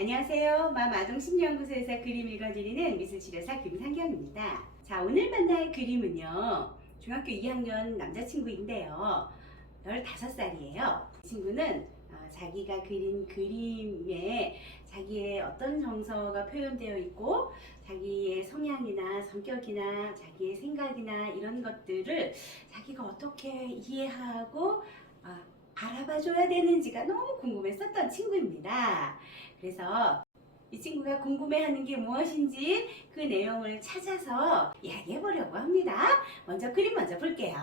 안녕하세요. 맘아동심리연구소에서 그림 읽어드리는 미술치료사 김상경입니다. 자, 오늘 만날 그림은요. 중학교 2학년 남자친구인데요. 15살이에요. 이 친구는 자기가 그린 그림에 자기의 어떤 정서가 표현되어 있고 자기의 성향이나 성격이나 자기의 생각이나 이런 것들을 자기가 어떻게 이해하고 알아봐줘야 되는지가 너무 궁금했었던 친구입니다. 그래서 이 친구가 궁금해하는 게 무엇인지 그 내용을 찾아서 이야기해 보려고 합니다. 먼저 그림 먼저 볼게요.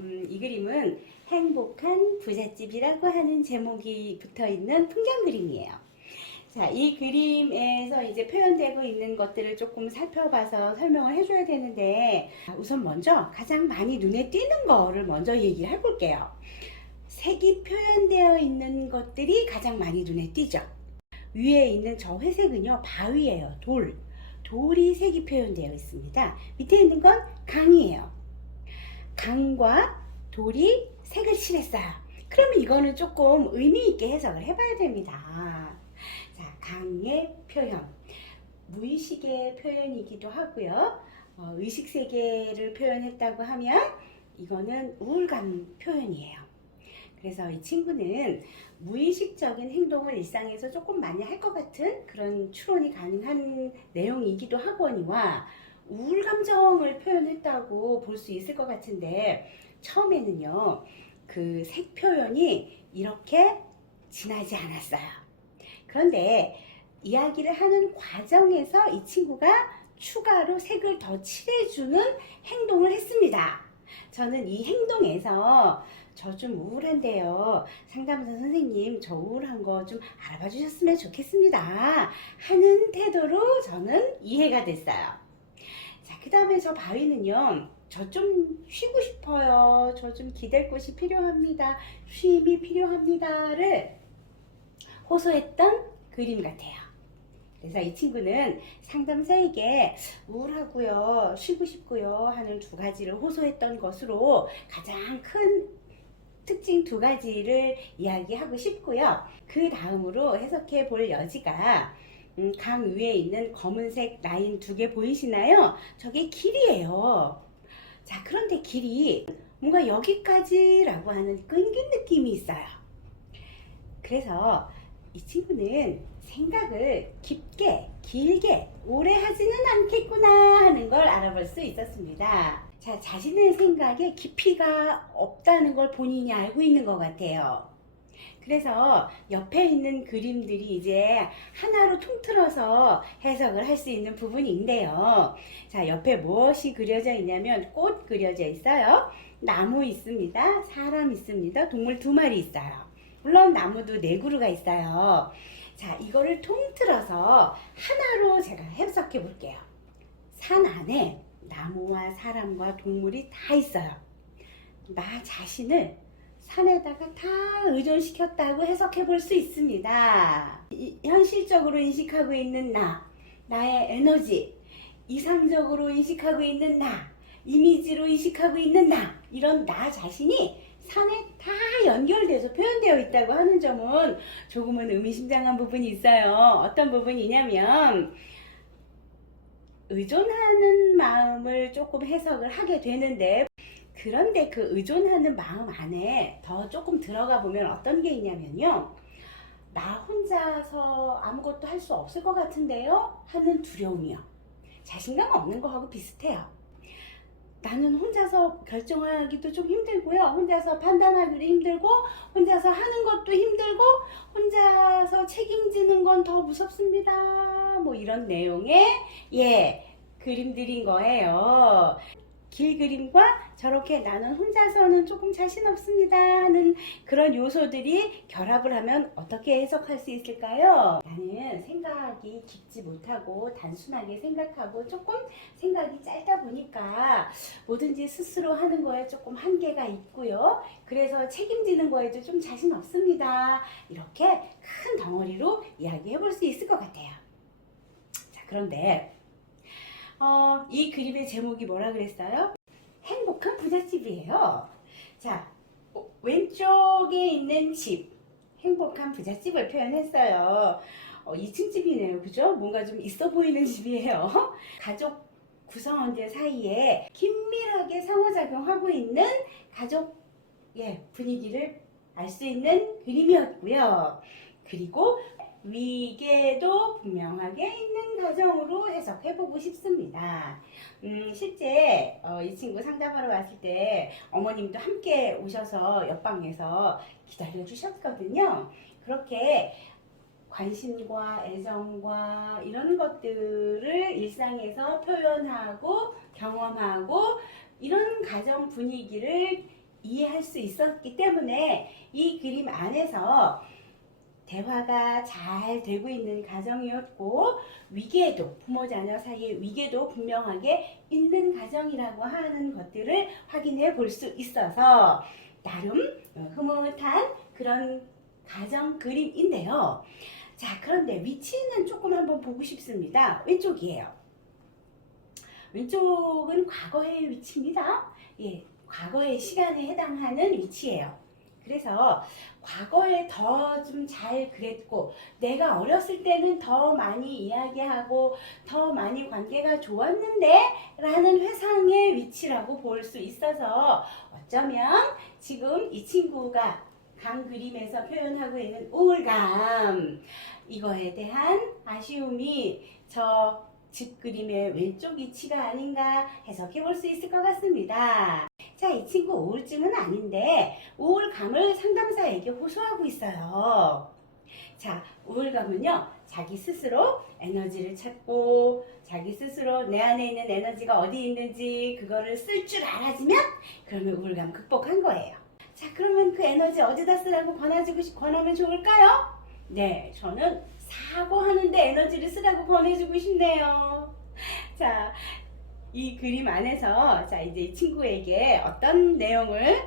이 그림은 행복한 부잣집이라고 하는 제목이 붙어 있는 풍경 그림이에요. 자, 이 그림에서 이제 표현되고 있는 것들을 조금 살펴봐서 설명을 해줘야 되는데, 우선 먼저 가장 많이 눈에 띄는 거를 먼저 얘기를 해볼게요. 색이 표현되어 있는 것들이 가장 많이 눈에 띄죠. 위에 있는 저 회색은요, 바위예요. 돌이 색이 표현되어 있습니다. 밑에 있는 건 강이에요. 강과 돌이 색을 칠했어요. 그러면 이거는 조금 의미 있게 해석을 해봐야 됩니다. 자, 강의 표현, 무의식의 표현이기도 하고요. 의식 세계를 표현했다고 하면 이거는 우울감 표현이에요. 그래서 이 친구는 무의식적인 행동을 일상에서 조금 많이 할 것 같은 그런 추론이 가능한 내용이기도 하거니와 우울 감정을 표현했다고 볼 수 있을 것 같은데, 처음에는요 그 색 표현이 이렇게 진하지 않았어요. 그런데 이야기를 하는 과정에서 이 친구가 추가로 색을 더 칠해주는 행동을 했습니다. 저는 이 행동에서 저 좀 우울한데요, 상담사 선생님 저 우울한 거 좀 알아봐 주셨으면 좋겠습니다 하는 태도로 저는 이해가 됐어요. 자, 그 다음에 저 바위는요, 저 좀 쉬고 싶어요, 저 좀 기댈 곳이 필요합니다, 쉼이 필요합니다를 호소했던 그림 같아요. 그래서 이 친구는 상담사에게 우울하고요, 쉬고 싶고요 하는 두 가지를 호소했던 것으로 가장 큰 특징 두 가지를 이야기하고 싶고요. 그 다음으로 해석해 볼 여지가 강 위에 있는 검은색 라인 두 개 보이시나요? 저게 길이에요. 자, 그런데 길이 뭔가 여기까지라고 하는 끈긴 느낌이 있어요. 그래서 이 친구는 생각을 깊게, 길게, 오래 하지는 않겠구나 하는 걸 알아볼 수 있었습니다. 자, 자신의 생각에 깊이가 없다는 걸 본인이 알고 있는 것 같아요. 그래서 옆에 있는 그림들이 이제 하나로 통틀어서 해석을 할 수 있는 부분인데요. 자, 옆에 무엇이 그려져 있냐면 꽃 그려져 있어요. 나무 있습니다. 사람 있습니다. 동물 2마리 있어요. 물론 나무도 4그루가 있어요. 자, 이거를 통틀어서 하나로 제가 해석해 볼게요. 산 안에 나무와 사람과 동물이 다 있어요. 나 자신을 산에다가 다 의존시켰다고 해석해 볼 수 있습니다. 현실적으로 인식하고 있는 나의 에너지, 이상적으로 인식하고 있는 이미지로 인식하고 있는 이런 나 자신이 산에 다 연결돼서 표현되어 있다고 하는 점은 조금은 의미심장한 부분이 있어요. 어떤 부분이냐면, 의존하는 마음을 조금 해석을 하게 되는데, 그런데 그 의존하는 마음 안에 더 조금 들어가 보면 어떤 게 있냐면요, 나 혼자서 아무것도 할 수 없을 것 같은데요 하는 두려움이요. 자신감 없는 거하고 비슷해요. 나는 혼자서 결정하기도 좀 힘들고요, 혼자서 판단하기도 힘들고, 혼자서 하는 것도 힘들고, 혼자서 책임지는 건 더 무섭습니다, 뭐 이런 내용의 그림들인 거예요. 길 그림과 저렇게 나는 혼자서는 조금 자신 없습니다 하는 그런 요소들이 결합을 하면 어떻게 해석할 수 있을까요? 나는 생각이 깊지 못하고 단순하게 생각하고 조금 생각이 짧다 보니까 뭐든지 스스로 하는 거에 조금 한계가 있고요. 그래서 책임지는 거에도 좀 자신 없습니다. 이렇게 큰 덩어리로 이야기해 볼 수 있을 것 같아요. 자, 그런데 이 그림의 제목이 뭐라 그랬어요? 행복한 부잣집이에요. 자, 왼쪽에 있는 집, 행복한 부잣집을 표현했어요. 2층 집이네요. 그죠? 뭔가 좀 있어 보이는 집이에요. 가족 구성원들 사이에 긴밀하게 상호작용하고 있는 가족 분위기를 알 수 있는 그림이었고요. 그리고 위계도 분명하게 있는 가정으로 해석해보고 싶습니다. 실제 이 친구 상담하러 왔을 때 어머님도 함께 오셔서 옆방에서 기다려 주셨거든요. 그렇게 관심과 애정과 이런 것들을 일상에서 표현하고 경험하고 이런 가정 분위기를 이해할 수 있었기 때문에 이 그림 안에서 대화가 잘 되고 있는 가정이었고 위계도 부모 자녀 사이에 위계도 분명하게 있는 가정이라고 하는 것들을 확인해 볼 수 있어서 나름 흐뭇한 그런 가정 그림인데요. 자, 그런데 위치는 조금 한번 보고 싶습니다. 왼쪽이에요. 왼쪽은 과거의 위치입니다. 과거의 시간에 해당하는 위치예요. 그래서 과거에 더 좀 잘 그랬고 내가 어렸을 때는 더 많이 이야기하고 더 많이 관계가 좋았는데 라는 회상의 위치라고 볼 수 있어서 어쩌면 지금 이 친구가 강 그림에서 표현하고 있는 우울감 이거에 대한 아쉬움이 저 집 그림의 왼쪽 위치가 아닌가 해석해 볼 수 있을 것 같습니다. 자, 이 친구 우울증은 아닌데 우울감을 상담사에게 호소하고 있어요. 자, 우울감은요, 자기 스스로 에너지를 찾고 자기 스스로 내 안에 있는 에너지가 어디 있는지 그거를 쓸 줄 알아지면 그러면 우울감 극복한 거예요. 자, 그러면 그 에너지 어디다 쓰라고 권하면 좋을까요? 네, 저는 사고하는데 에너지를 쓰라고 권해주고 싶네요. 자, 이 그림 안에서 자 이제 이 친구에게 어떤 내용을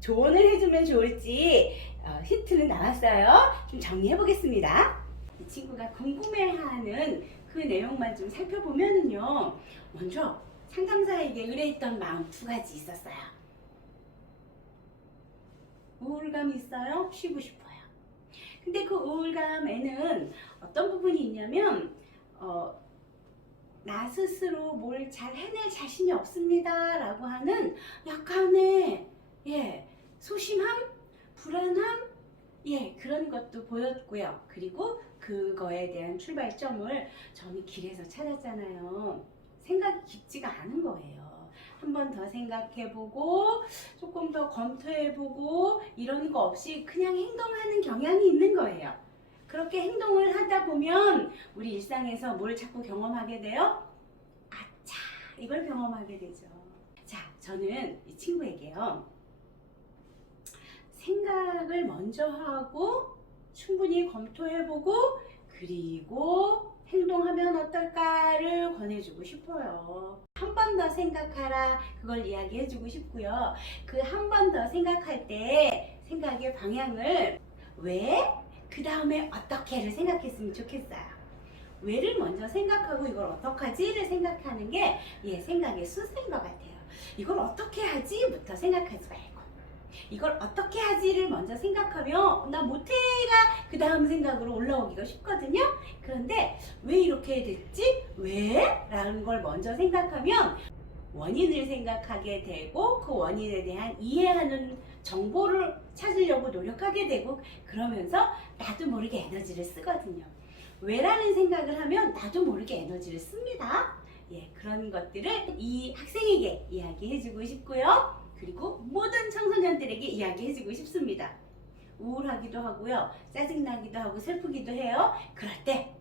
조언을 해주면 좋을지 힌트는 나왔어요. 좀 정리해 보겠습니다. 이 친구가 궁금해하는 그 내용만 좀 살펴보면은요. 먼저 상담사에게 의뢰했던 마음 두 가지 있었어요. 우울감이 있어요. 쉬고 싶어요. 근데 그 우울감에는 어떤 부분이 있냐면 나 스스로 뭘 잘 해낼 자신이 없습니다 라고 하는 약간의 소심함, 불안함 그런 것도 보였고요. 그리고 그거에 대한 출발점을 저는 길에서 찾았잖아요. 생각이 깊지가 않은 거예요. 한 번 더 생각해보고 조금 더 검토해보고 이런 거 없이 그냥 행동하는 경향이 있는 거예요. 그렇게 행동을 하다 보면 우리 일상에서 뭘 자꾸 경험하게 돼요? 아차, 이걸 경험하게 되죠. 자, 저는 이 친구에게요. 생각을 먼저 하고 충분히 검토해보고 그리고 행동하면 어떨까를 권해주고 싶어요. 한 번 더 생각하라 그걸 이야기해주고 싶고요. 그 한 번 더 생각할 때 생각의 방향을 왜? 그 다음에 어떻게를 생각했으면 좋겠어요. 왜를 먼저 생각하고 이걸 어떡하지를 생각하는 게 생각의 순서인 것 같아요. 이걸 어떻게 하지부터 생각하지 말고 이걸 어떻게 하지를 먼저 생각하면 나 못해가 그 다음 생각으로 올라오기가 쉽거든요. 그런데 왜 이렇게 됐지? 왜? 라는 걸 먼저 생각하면 원인을 생각하게 되고 그 원인에 대한 이해하는 정보를 찾으려고 노력하게 되고 그러면서 나도 모르게 에너지를 쓰거든요. 왜라는 생각을 하면 나도 모르게 에너지를 씁니다. 그런 것들을 이 학생에게 이야기해주고 싶고요. 그리고 모든 청소년들에게 이야기해주고 싶습니다. 우울하기도 하고요. 짜증나기도 하고 슬프기도 해요. 그럴 때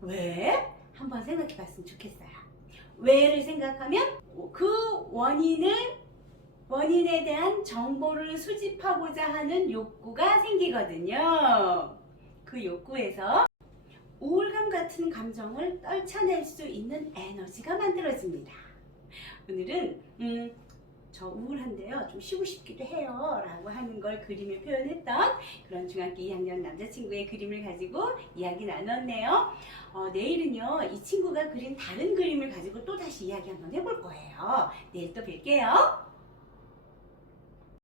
왜? 한번 생각해 봤으면 좋겠어요. 왜를 생각하면 그 원인에 대한 정보를 수집하고자 하는 욕구가 생기거든요. 그 욕구에서 우울감 같은 감정을 떨쳐낼 수 있는 에너지가 만들어집니다. 오늘은 저 우울한데요. 좀 쉬고 싶기도 해요. 라고 하는 걸 그림에 표현했던 그런 중학교 2학년 남자친구의 그림을 가지고 이야기 나눴네요. 내일은요. 이 친구가 그린 다른 그림을 가지고 또 다시 이야기 한번 해볼 거예요. 내일 또 뵐게요.